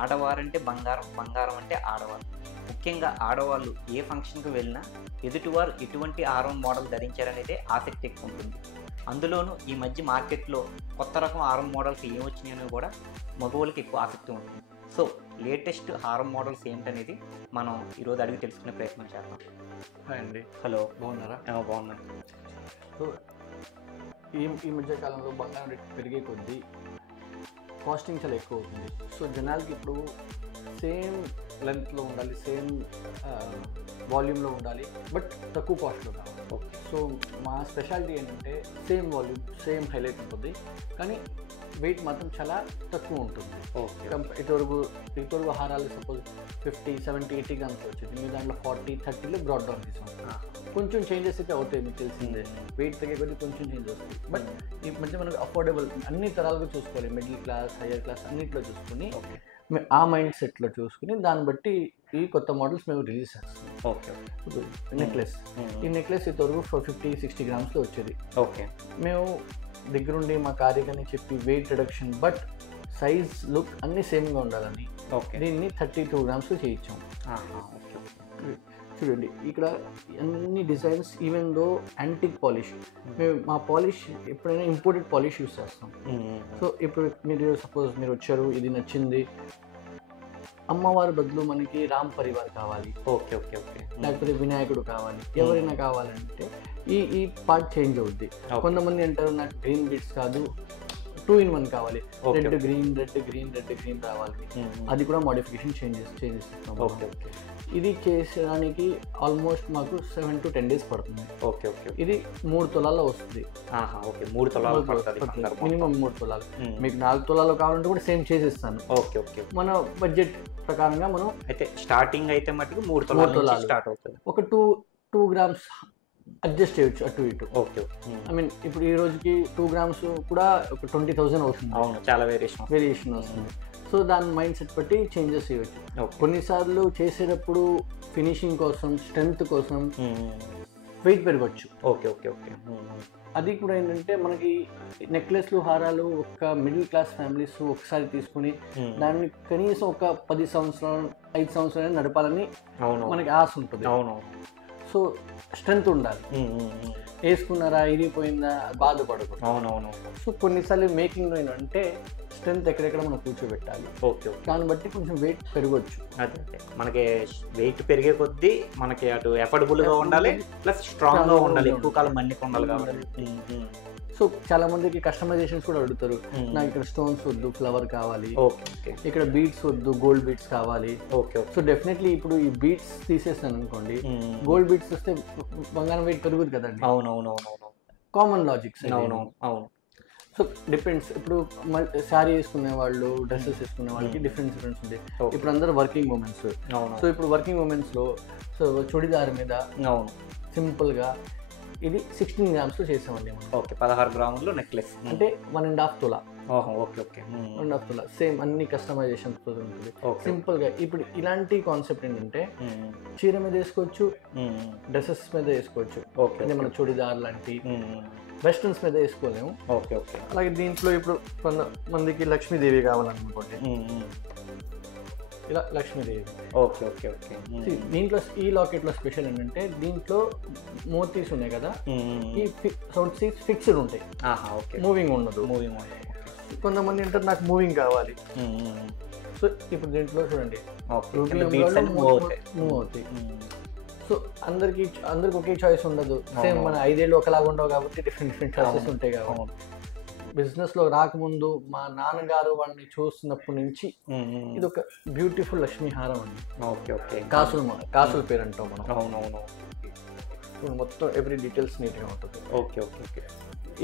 ఆడవారంటే బంగారం, బంగారం అంటే ఆడవారు. ముఖ్యంగా ఆడవాళ్ళు ఏ ఫంక్షన్‌కి వెళ్ళినా ఎదుటివారు ఎటువంటి హారం మోడల్ ధరించారనేదే ఆసక్తి ఎక్కువ ఉంటుంది. అందులోనూ ఈ మధ్య మార్కెట్‌లో కొత్త రకం హారం మోడల్స్ ఏమొచ్చినాయని కూడా మగవాళ్ళకి ఎక్కువ ఆసక్తి ఉంటుంది. సో, లేటెస్ట్ హారం మోడల్స్ ఏంటనేది మనం ఈరోజు అడిగి తెలుసుకునే ప్రయత్నం చేద్దాం. హాయ్ అండి, హలో, బాగున్నారా? బాగున్నాను. సో ఈ మధ్య కాలంలో బంగారం రేట్ పెరిగే కొద్దీ కాస్టింగ్ చాలా ఎక్కువ అవుతుంది. సో జనాలకి ఇప్పుడు సేమ్ లెంత్లో ఉండాలి, సేమ్ వాల్యూమ్లో ఉండాలి, బట్ తక్కువ కాస్ట్లో కావాలి. సో మా స్పెషాలిటీ ఏంటంటే సేమ్ వాల్యూమ్, సేమ్ హైలైట్ ఉంటుంది, కానీ వెయిట్ మాత్రం చాలా తక్కువ ఉంటుంది. ఇటువరకు హారాలు సపోజ్ 50, 70, 80 గ్రామ్స్ వచ్చింది, మీ దాంట్లో 40, 30లో బ్రాడ్ డౌన్ తీసాం. కొంచెం చేంజెస్ అయితే అవుతాయి, మీకు తెలిసిందే. వెయిట్ తగ్గే కొద్దిగా కొంచెం చేంజ్ వస్తుంది, బట్ ఈ మధ్య మనకు అఫోర్డబుల్ అన్ని తరాలుగా చూసుకోవాలి, మిడిల్ క్లాస్, హయ్యర్ క్లాస్ అన్నింటిలో చూసుకుని ఆ మైండ్ సెట్లో చూసుకుని దాన్ని బట్టి ఈ కొత్త మోడల్స్ మేము రిలీజ్ చేస్తాం. ఓకే. నెక్లెస్, ఈ నెక్లెస్ ఇంతవరకు 50, 60 గ్రామ్స్లో వచ్చేది. ఓకే. మేము దగ్గరుండి మా కార్యకని చెప్పి weight reduction, but size, look అన్నీ సేమ్గా ఉండాలని దీన్ని 32 గ్రామ్స్లో చేయించాం. చూడండి, ఇక్కడ అన్ని designs, even though antique polish. మేము మా పాలిష్ ఎప్పుడైనా ఇంపోర్టెడ్ పాలిష్ యూస్ చేస్తాం. సో ఇప్పుడు మీరు సపోజ్ మీరు వచ్చారు, ఇది నచ్చింది, అమ్మవారి బదులు మనకి రామ్ పరివార్ కావాలి, ఓకే ఓకే ఓకే, లేకపోతే వినాయకుడు కావాలి, ఎవరైనా కావాలంటే ఈ పార్ట్ చేంజ్ అవుద్ది. కొంతమంది అంటారు నాకు గ్రీన్ బీట్స్ కాదు, 2 in 1 కావాలి, red green, red green, red green రావాలి, అది కూడా మోడిఫికేషన్ చేంజెస్ ఇస్తాం. Okay okay. ఇది చేసడానికి ఆల్మోస్ట్ మాకు 7 to 10 days పడుతుంది. Okay okay. ఇది 3 తులాల్లో వస్తుంది. ఓకే, 3 తులాలు మినిమం 3 తులాలు. మీకు 4 తులాలు కావాలంటే కూడా సేమ్ చేసిస్తాను. Okay okay. మన బడ్జెట్ ప్రకారంగా మనం అయితే స్టార్టింగ్ అయితే మటుకు 3 తులాలు స్టార్ట్ అవుతుంది. ఒక 2 గ్రామ్స్ అడ్జస్ట్ చేయొచ్చు అటు ఇటు. ఓకే. ఐ మీన్ ఇప్పుడు ఈ రోజుకి 2 గ్రామ్స్ కూడా ఒక 20,000 అవుతుంది. అవును, చాలా వేరియేషన్ వస్తుంది. సో దాని మైండ్ సెట్ బట్టి చేంజెస్ చేయొచ్చు. కొన్నిసార్లు చేసేటప్పుడు ఫినిషింగ్ కోసం, స్ట్రెంగ్త్ కోసం వెయిట్ పెరగచ్చు. Okay okay okay. అది కూడా ఏంటంటే మనకి నెక్లెస్లు, హారాలు ఒక మిడిల్ క్లాస్ ఫ్యామిలీస్ ఒకసారి తీసుకుని దాన్ని కనీసం ఒక 10 సంవత్సరాలు, 5 సంవత్సరాలు నడపాలని మనకి ఆశ ఉంటుంది. అవును. సో స్ట్రెంగ్త్ ఉండాలి. వేసుకున్నారా, ఇరిగిపోయిందా, బాధపడకూడదు. అవునవును. సో కొన్నిసార్లు మేకింగ్లో ఏంటంటే స్ట్రెంగ్త్ ఎక్కడెక్కడ మనం కూర్చోబెట్టాలి. ఓకే. దాన్ని బట్టి కొంచెం వెయిట్ పెరగవచ్చు. అదే మనకి వెయిట్ పెరిగే కొద్దీ మనకి అటు ఎఫర్డబుల్గా ఉండాలి, ప్లస్ స్ట్రాంగ్గా ఉండాలి, ఎక్కువ కాలం మన్నిక ఉండాలి కాబట్టి. సో చాలా మందికి కస్టమైజేషన్స్ కూడా అడుగుతారు, నాకు ఇక్కడ స్టోన్స్ వద్దు, ఫ్లవర్ కావాలి, ఇక్కడ బీడ్స్ వద్దు, గోల్డ్ బీడ్స్ కావాలి. ఓకే. సో డెఫినెట్లీ ఇప్పుడు ఈ బీడ్స్ తీసేస్తాను అనుకోండి, గోల్డ్ బీడ్స్ వస్తే బంగారం వెయిట్ పెరుగుతుంది కదండి. అవునవునవునవును, కామన్ లాజిక్స్. అవును. So depends. ఇప్పుడు శారీ వేసుకునే వాళ్ళు, డ్రెస్సెస్ వేసుకునే వాళ్ళకి డిఫరెన్స్ ఉంటాయి. ఇప్పుడు అందరూ వర్కింగ్ ఉమెన్స్. సో ఇప్పుడు వర్కింగ్ ఉమెన్స్లో సో చుడిదార్ మీద సింపుల్గా ఇది 16 గ్రామ్స్లో చేసామండి మనం. ఓకే, 16 గ్రాములు నెక్లెస్ అంటే 1.5 తులా. Okay okay. 1.5 తులా సేమ్ అన్ని కస్టమైజేషన్ ఉంటుంది సింపుల్గా. ఇప్పుడు ఇలాంటి కాన్సెప్ట్ ఏంటంటే చీర మీద వేసుకోవచ్చు, డ్రెస్సెస్ మీద వేసుకోవచ్చు. అంటే మన చుడిదార్ లాంటి వెస్టర్న్స్ మీద వేసుకోలేము. Okay okay. అలాగే దీంట్లో ఇప్పుడు కొంతమందికి లక్ష్మీదేవి కావాలనుకోండి, ఇలా లక్ష్మీదేవి. Okay okay okay. దీంట్లో ఈ లాకెట్లో స్పెషల్ ఏంటంటే దీంట్లో మోతీస్ ఉన్నాయి కదా, ఈ సౌండ్ సీట్స్ ఫిక్స్డ్ ఉంటాయి, మూవింగ్ ఉండదు. కొంతమంది అంటారు నాకు మూవింగ్ కావాలి. సో ఇప్పుడు దీంట్లో చూడండి మూవ్ అవుతాయి. సో అందరికి ఒకే చాయిస్ ఉండదు, సేమ్ మన 5 ఏళ్ళు ఒకలాగా ఉండవు కాబట్టి డిఫరెంట్ చాయిసెస్ ఉంటాయి కాబట్టి. బిజినెస్లో రాకముందు మా నాన్నగారు వాడిని చూస్తున్నప్పటి నుంచి ఇది ఒక బ్యూటిఫుల్ లక్ష్మీ హారం అండి. Okay okay. కాసుల పేరు అంటాం మనం. అవునవును. మొత్తం ఎవ్రీ డీటెయిల్స్ నీట్గా ఉంటుంది. Okay okay okay.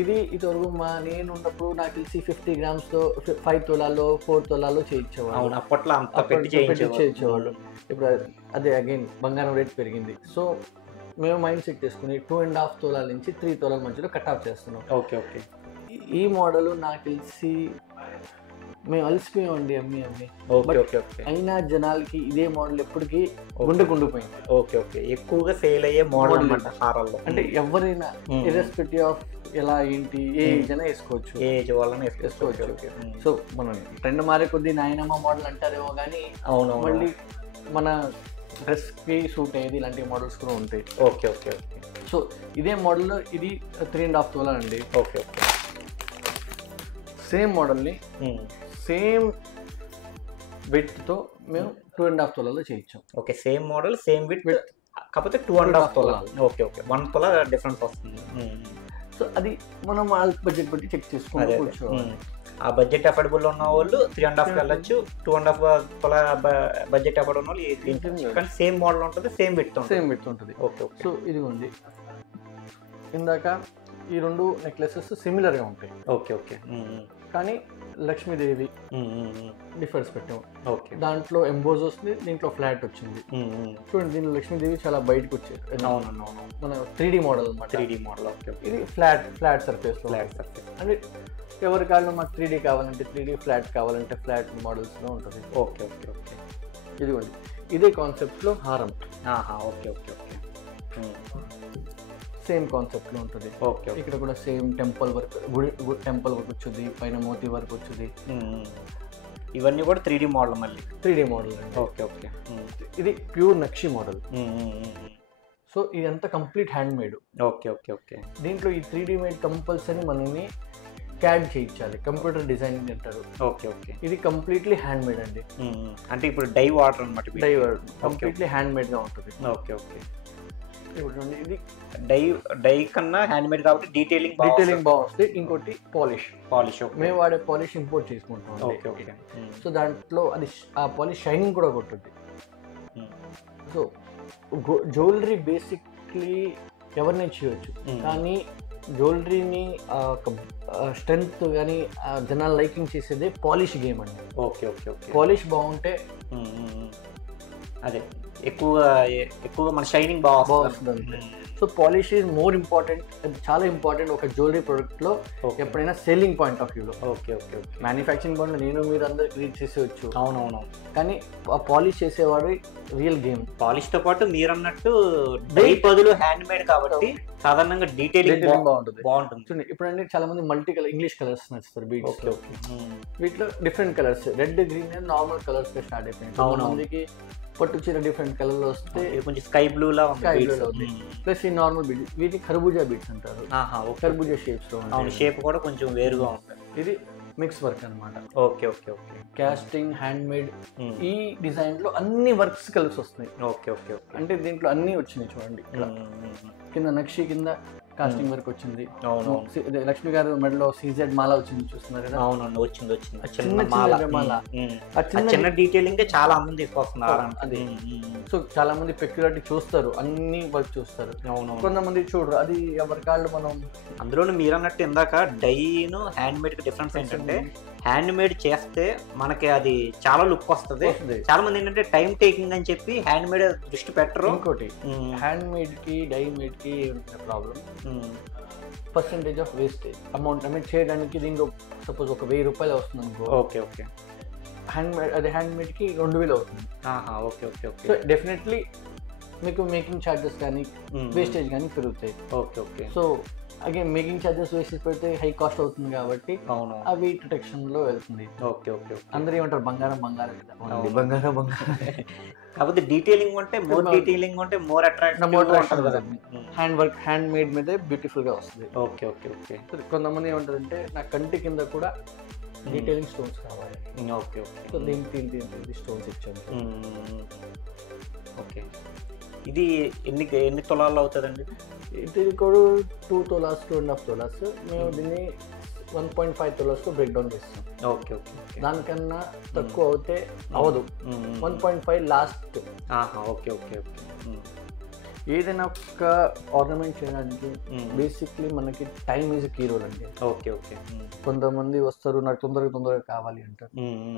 ఇది ఇదివరకు నేను ఉన్నప్పుడు నాకు తెలిసి 50 గ్రామ్స్తో 5 తులాల్లో 4 తులాల్లో చేయించేవాళ్ళు. అప్పట్లో చేయించేవాళ్ళు. ఇప్పుడు అదే అగైన్ బంగారం రేట్ పెరిగింది. సో మేము మైండ్ సెట్ చేసుకుని 2.5 తులాల నుంచి 3 తులాల మధ్యలో కట్ ఆఫ్ చేస్తున్నాం. Okay okay. ఈ మోడల్ నాకు తెలిసి మేము అలసిపోయామండి అమ్మి. అయినా జనాలకి ఇదే మోడల్ ఎప్పటికీ గుండెకుండిపోయింది. Okay okay. ఎక్కువగా సేల్ అయ్యే మోడల్ హారాల్లో. అంటే ఎవరైనా ఇర్రెస్పెక్టివ్ ఆఫ్ ఎలా ఏంటి ఏ ఏజ్ అయినా వేసుకోవచ్చు. ఏ ఏజ్ వాళ్ళని వేసుకోవచ్చు. సో మనం ట్రెండ్ మారే కొద్దీ నాయనమ్మ మోడల్ అంటారేమో కానీ అవును మళ్ళీ మన డ్రెస్కి సూట్ అయ్యేది ఇలాంటి మోడల్స్ కూడా ఉంటాయి. Okay okay okay. సో ఇదే మోడల్ ఇది 3.5 తోలా అండి. Okay okay. సేమ్ మోడల్ని సేమ్ విడ్త్తో మేము 2.5 తోలాలో చేయించాం. Okay same model same width కాకపోతే 2.5 తోలా. ఓకే ఓకే 1 తోలా డిఫరెన్స్ వస్తుంది. సో అది మనం వాళ్ళ బడ్జెట్ బట్టి చెక్ చేసుకుంటూ కూర్చోవాలి. ఆ బడ్జెట్ అఫోర్డబుల్ ఉన్న వాళ్ళు 3.5 వెళ్ళొచ్చు, 2.5 తోలా బడ్జెట్ అఫోర్డ్ ఉన్న వాళ్ళు కానీ సేమ్ మోడల్ ఉంటుంది, సేమ్ విడ్త్ ఉంటుంది. Okay okay. సో ఇది ఉంది. ఇందాక ఈ 2 నెక్లెసెస్ సిమిలర్గా ఉంటాయి. Okay okay. కానీ లక్ష్మీదేవి డిఫరెన్స్ పెట్టాము. ఓకే. దాంట్లో ఎంబోజ్ వస్తుంది, దీంట్లో ఫ్లాట్ వచ్చింది. చూడండి దీంట్లో లక్ష్మీదేవి చాలా బయటకు వచ్చేది. అవునవును మన 3D మోడల్ అన్నమాట. 3D model. ఓకే. ఇది ఫ్లాట్ సర్ఫేస్ అంటే ఎవరి కాళ్ళు మాకు 3D కావాలంటే 3D, ఫ్లాట్ కావాలంటే ఫ్లాట్ మోడల్స్లో ఉంటుంది. Okay okay okay. ఇదిగోండి ఇదే కాన్సెప్ట్లో హారం. Okay okay okay. సేమ్ కాన్సెప్ట్లో ఉంటుంది. ఓకే. ఇక్కడ కూడా same temple work, temple work వచ్చింది, పైన మోతీ వర్క్ వచ్చింది. ఇవన్నీ కూడా 3D మోడల్ మళ్ళీ 3D మోడల్. Okay okay. ఇది ప్యూర్ నక్షి మోడల్. సో ఇదంతా complete hand made. Okay okay okay. దీంట్లో ఈ 3D మేడ్ కంపల్సరీ మనని క్యాడ్ చేయించాలి, కంప్యూటర్ డిజైనింగ్ అంటారు. Okay okay. ఇది కంప్లీట్లీ హ్యాండ్ మేడ్ అండి. అంటే ఇప్పుడు డై వాటర్ అనమాట. డై కంప్లీట్లీ హ్యాండ్ మేడ్ గా ఉంటుంది. Okay okay. ఇది డై కన్నా హ్యాండ్ మేడ్ కాబట్టి డీటెయిలింగ్ బాగుంది. ఇంకోటి పాలిష్ మేము వాడే పాలిష్ ఇంపోర్ట్ చేసుకుంటాం. Okay okay. సో దాంట్లో అది ఆ పాలిష్ షైనింగ్ కూడా కొట్టుద్ది. సో జ్యువెలరీ బేసిక్లీ ఎవరిని చేయొచ్చు, కానీ జ్యువెలరీని స్ట్రెంగ్త్ కానీ జనాలు లైకింగ్ చేసేదే పాలిష్ గేమ్ అండి. Okay okay okay. పాలిష్ బాగుంటే అదే ఎక్కువగా మన షైనింగ్ బాగా వస్తుంది. So polish is more important, అది చాలా ఇంపార్టెంట్ ఒక జ్యువెలరీ ప్రొడక్ట్లో ఎప్పుడైనా సెల్లింగ్ పాయింట్ ఆఫ్ వ్యూలో. Okay okay okay. Manufacturing point నేను మీరు అందరు క్రియేట్ చేసేవచ్చు. అవునవును. కానీ ఆ పాలిష్ చేసేవాడు రియల్ గేమ్. పాలిష్తో పాటు మీరు అన్నట్టు డై బదులు హ్యాండ్ మేడ్ కాబట్టి సాధారణంగా డీటెయిలింగ్ బాగుంటుంది. చూడండి ఇప్పుడు అంటే చాలా మంది మల్టీ కలర్ ఇంగ్లీష్ కలర్స్ నచ్చుతారు బీట్స్. వీటిలో different colours, red green normal colours start అయిపోయింది. చాలా మందికి పట్టు చీర డిఫరెంట్ కలర్ లో వస్తే కొంచెం స్కై బ్లూ లా ఉంది. ప్లస్ ఈ నార్మల్ బీడ్స్ వీటిని ఖర్బూజా బీడ్స్ అంటారు. ఖర్బూజా షేప్స్ లో ఉంటాయి. షేప్ కూడా కొంచెం వేరుగా ఉంటుంది. ఇది మిక్స్ వర్క్ అన్నమాట. Okay okay okay. Casting, hand made, ఈ డిజైన్ లో అన్ని వర్క్స్ కలిసి వస్తున్నాయి. Okay okay okay. అంటే దీంట్లో అన్ని వచ్చినాయి చూడండి. కింద నక్షి కింద కాస్టింగ్ వర్క్ వచ్చింది. లక్ష్మి గారు మెడలో సీజెడ్ మాల వచ్చింది, చూస్తున్నారు కదా. అవునండి, వచ్చింది. చిన్న డీటెయిలింగ్ చాలా మంది తీసుకొస్తున్నారు. అది సో చాలా మంది పెక్యులారిటీ చూస్తారు, అన్ని వర్క్ చూస్తారు. కొంతమంది చూడరు, అది ఎవరి కాళ్ళు. మనం అందులోనూ మీరు అన్నట్టు ఇందాక డైను హ్యాండ్ మేడ్ కి డిఫరెన్స్ ఏంటంటే హ్యాండ్ మేడ్ చేస్తే మనకి అది చాలా లుక్ వస్తుంది. చాలా మంది ఏంటంటే టైం టేకింగ్ అని చెప్పి హ్యాండ్ మేడ్ దృష్టి పెట్టరు. ఇంకోటి హ్యాండ్ మేడ్ కి డై మేడ్ కి problem percentage of wastage amount. I mean చేయడానికి దీంట్లో సపోజ్ ఒక 1000 రూపాయలు వస్తుంది అనుకో. Okay okay. హ్యాండ్ మేడ్ అది హ్యాండ్ మేడ్ కి 2000 అవుతుంది. Okay okay okay. So definitely మీకు మేకింగ్ ఛార్జెస్ కానీ వేస్టేజ్ కానీ పెరుగుతాయి. Okay okay. So again making charges wastage పెడితే హై కాస్ట్ అవుతుంది కాబట్టి అవి ప్రొటెక్షన్ లో వెళ్తుంది. Okay okay. అందరూ ఏమంటారు బంగారం బంగారం బంగారం కాకపోతే డీటెయిలింగ్ ఉంటే more attractive. Hand work hand made మీద బ్యూటిఫుల్ గా వస్తుంది. Okay okay okay. కొంతమంది ఏమంటారంటే నా కంటి కింద కూడా డీటెయిలింగ్ స్టోన్స్ కావాలి. Okay okay. సో దీనికి స్టోన్స్ ఇచ్చాను. ఓకే. ఇది ఎన్ని తులాల్లో అవుతుందండి? ఇది కూడా 2 తొలాస్ 2.5 తొలాస్. మేము దీన్ని 1.5 తొలాస్తో బ్రేక్ డౌన్ చేస్తాం. Okay okay. దానికన్నా తక్కువ అవుతే అవదు. 1.5 లాస్ట్. Okay okay okay. ఏదైనా ఒక ఆర్నమెంట్ చేయడానికి బేసిక్లీ మనకి టైం ఈజ్ కీ రోల్ అండి. Okay okay. కొంతమంది వస్తారు నాకు తొందరగా కావాలి అంటారు,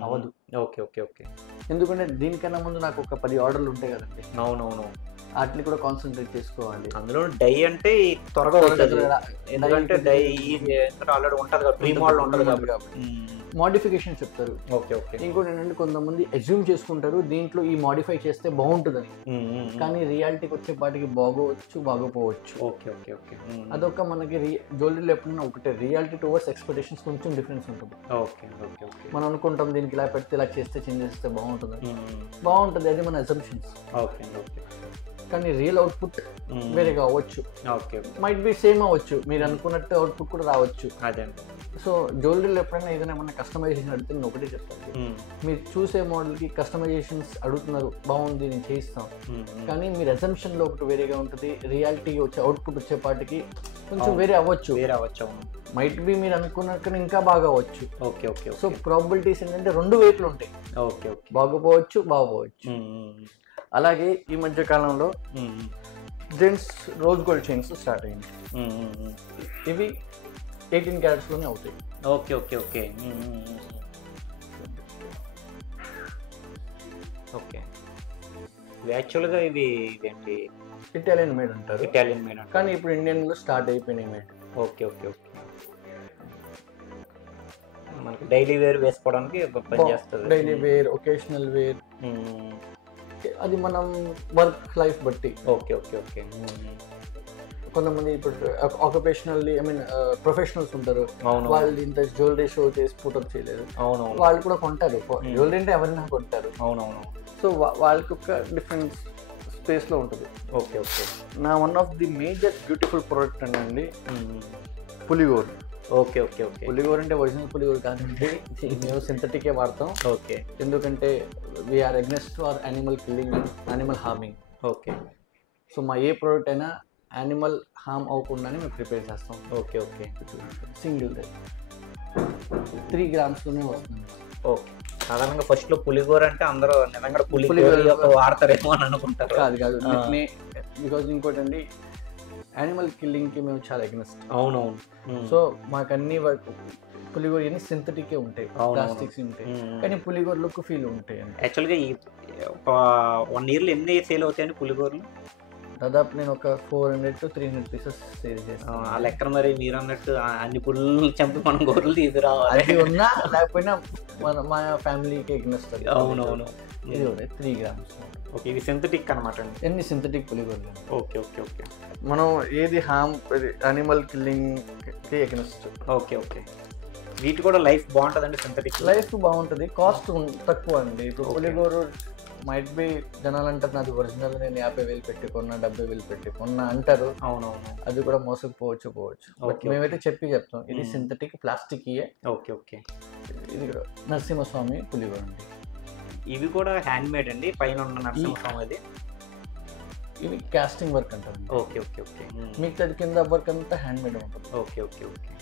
అవదు. Okay okay okay. ఎందుకంటే దీనికన్నా ముందు నాకు ఒక 10 ఆర్డర్లు ఉంటాయి కదండి, అవునవును. వాటిని కూడా కాన్సన్ట్రేట్ చేసుకోవాలి. అందులో డై అంటే త్వరగా అవుతుంది, ఎందుకంటే డై ఆల్రెడీ ఉంటుంది కదా, ప్రీ మోడల్ ఉంటుంది కాబట్టి. మోడిఫికేషన్ చెప్తారు. Okay okay. ఇంకోటి ఏంటంటే కొంతమంది అజ్యూమ్ చేసుకుంటారు దీంట్లో ఈ మోడిఫై చేస్తే బాగుంటుందని, కానీ రియాలిటీకి వచ్చేపాటికి బాగోవచ్చు బాగోపోవచ్చు. Okay okay okay. అదొక మనకి జ్యువెలరీలో ఎప్పుడైనా ఒకటే, రియాలిటీ టువర్డ్స్ ఎక్స్పెక్టేషన్స్ కొంచెం డిఫరెన్స్ ఉంటుంది. Okay okay okay. మనం అనుకుంటాం దీనికి ఇలా పెడితే ఇలా చేస్తే చేంజ్ చేస్తే బాగుంటుంది, అది మన అజంప్షన్స్. Okay okay. కానీ రియల్ అవుట్పుట్ వేరేగా అవ్వచ్చు. ఓకే. మైట్ బి సేమ్ అవ్వచ్చు, మీరు అనుకున్నట్టు అవుట్పుట్ కూడా రావచ్చు. అదే. సో జ్యువెలరీలో ఎప్పుడైనా ఏదైనా ఏమన్నా కస్టమైజేషన్ అడిగితే నేను ఒకటే చెప్తాను, మీరు చూసే మోడల్కి కస్టమైజేషన్స్ అడుగుతున్నారు, బాగుంది నేను చేయిస్తాం, కానీ మీరు అజంప్షన్లో ఒకటి వేరేగా ఉంటుంది, రియాలిటీ వచ్చే అవుట్పుట్ వచ్చేపాటికి కొంచెం వేరే అవ్వచ్చు. మైట్ బి మీరు అనుకున్నట్టు ఇంకా బాగా అవ్వచ్చు. Okay okay. సో ప్రాబిలిటీస్ ఏంటంటే 2 వైపులు ఉంటాయి. Okay okay. బాగోపోవచ్చు బాగోపోవచ్చు. అలాగే ఈ మధ్య కాలంలో gents rose gold chains start అయింది. ఇవి 18 క్యారెట్స్లోనే అవుతాయి. Okay okay okay. ఓకే. యాక్చువల్గా ఇవి ఇదేంటి ఇటాలియన్ మేడ్ అంటారు. ఇటాలియన్ మేడ్ కానీ ఇప్పుడు ఇండియన్లో స్టార్ట్ అయిపోయినాయి మేడ్. Okay okay okay. మనకి డైలీ వేర్ వేసుకోవడానికి పనిచేస్తుంది. డైలీ వేర్, ఒకేషనల్ వేర్, అది మనం వర్క్ లైఫ్ బట్టి. Okay okay okay. కొంతమంది ఇప్పుడు ఆక్యుపేషనల్లీ ప్రొఫెషనల్స్ ఉంటారు, వాళ్ళు ఇంత జ్యువెలరీ షో చేసి పుటప్ చేయలేదు, వాళ్ళు కూడా కొంటారు. జ్యువెలరీ అంటే ఎవరైనా కొంటారు. అవునవును. సో వాళ్ళకి ఒక డిఫరెంట్ స్పేస్లో ఉంటుంది. Okay okay. నా one of the major beautiful product అండి పులిగోరు. Okay okay okay. పులిగోరు అంటే ఒరిజినల్ పులిగోరు కాదండి, మేము సింథటికే వాడతాం. ఓకే. ఎందుకంటే we are against to our animal killing, animal harming. Okay. So మా ఏ ప్రోడక్ట్ అయినా యానిమల్ హార్మ్ అవ్వకుండానే మేము ప్రిపేర్ చేస్తాం. Okay okay. సింగిల్ డే 3 గ్రామ్స్లోనే వస్తుంది. ఓకే. సాధారణంగా ఫస్ట్లో పులిగోర అంటే అందరూ నిజంగా పులిగోర వాడతారేమో అని అనుకుంటారు. కాదు, బికాజ్ ఇంకోటి అండి, యానిమల్ కిల్లింగ్కి మేము చాలా అగ్నెస్ట్. అవునవును. సో మాకు అన్ని పులిగోర అన్ని సింథటికే ఉంటాయి, ప్లాస్టిక్స్ ఉంటాయి, కానీ పులిగోర లుక్ ఫీల్ ఉంటాయి. యాక్చువల్గా ఈ 1 ఇయర్లో ఎన్ని సేల్ అవుతాయని పులిగోరలు? దాదాపు నేను ఒక 400 to 300 పీసెస్ సేల్ చేస్తాను. ఆ లెక్కన మరి మీరు అన్నట్టు అన్ని పుల్లు చంపి మనం గొర్రెలు తీసుకురావాలి. అది ఉన్నా లేకపోయినా మా ఫ్యామిలీకి ఎగ్నెస్ట్. అవునవును. ఇది 3 గ్రామ్స్. ఓకే. ఇవి సింథటిక్ అనమాట అండి. ఎన్ని సింథటిక్ పులిగోరలు. Okay okay okay. మనం ఏది హార్మ్ యానిమల్ కిల్లింగ్కి ఎగ్నెస్ట్. Okay okay. వీటి కూడా లైఫ్ బాగుంటుందండి సింథటిక్? లైఫ్ బాగుంటుంది, కాస్ట్ తక్కువ అండి. ఇప్పుడు పులిగోరు మైట్ బి జనాలు అంటారు నాది ఒరిజినల్ నేను 50,000 పెట్టి కొన్నా, 70,000 పెట్టి కొన్నా అంటారు. అవునవును. అది కూడా మోసపోవచ్చు. బట్ మేమైతే చెప్తాం ఇది సింథటిక్ ప్లాస్టిక్. Okay okay. ఇది కూడా నరసింహస్వామి పులిగోర అండి. ఇవి కూడా హ్యాండ్ మేడ్ అండి, పైన ఉన్న నరసింహస్వామి అది. ఇవి కాస్టింగ్ వర్క్ అంటారు. Okay okay okay. మీకు అది కింద వర్క్ అంతా హ్యాండ్ మేడ్ ఉంటుంది. Okay okay okay.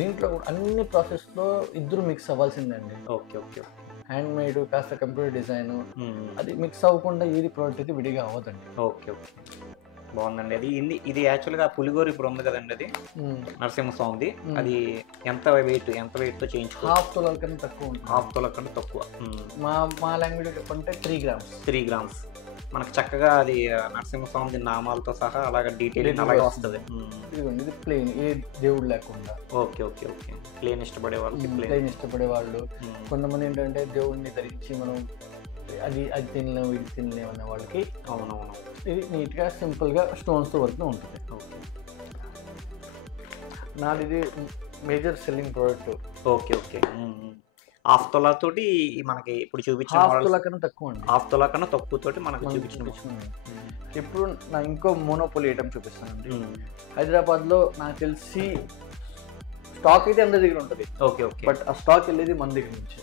దీంట్లో అన్ని ప్రాసెస్లో ఇద్దరు మిక్స్ అవ్వాల్సిందండి. Okay okay. హ్యాండ్ మేడ్ కాస్త కంప్యూటర్ డిజైన్ అది మిక్స్ అవ్వకుండా ఏది ప్రోడక్ట్ అయితే విడిగా అవ్వదండి. Okay okay. బాగుందండి. అది ఇది యాక్చువల్గా పులిగోర ఇప్పుడు ఉంది కదండి, అది నరసింహస్వామిది. అది ఎంత వెయిట్తో చేయించుకో? 1/2 తులాల కన్నా తక్కువ ఉంటుంది. 1/2 తులాల కన్నా తక్కువ. మా లాంగ్వేజ్ చెప్పంటే 3 గ్రామ్స్. 3 గ్రామ్స్ మనకు చక్కగా అది నరసింహస్వామి నామాలతో సహా అలాగే డీటెయిల్ అలాగే వస్తుంది. ఇదిగోండి, ఇది ప్లెయిన్, ఏ దేవుడు లేకుండా. Okay okay okay. ప్లెయిన్ ఇష్టపడే వాళ్ళకి ప్లెయిన్ ఇష్టపడే వాళ్ళు. కొంతమంది ఏంటంటే దేవుడిని ధరించి మనం అది తినలేము ఇది తినలేము అనే వాళ్ళకి. అవునవును. ఇది నీట్గా సింపుల్గా స్టోన్స్తో వర్క్ ఉంటుంది. నాది ఇది major selling product. Okay okay. 1/2 తులా తోటి మనకి ఇప్పుడు చూపించిన 1/2 తులా కన్నా తక్కువ అండి. 1/2 తులా కన్నా తక్కువ తోటి మనకి చూపించిన. ఇప్పుడు నా ఇంకో మోనోపోలీ ఐటమ్ చూపిస్తానండి. హైదరాబాద్లో నాకు తెలిసి స్టాక్ అయితే అందరి దగ్గర ఉంటుంది. Okay okay. బట్ ఆ స్టాక్ వెళ్ళేది మన దగ్గర నుంచి.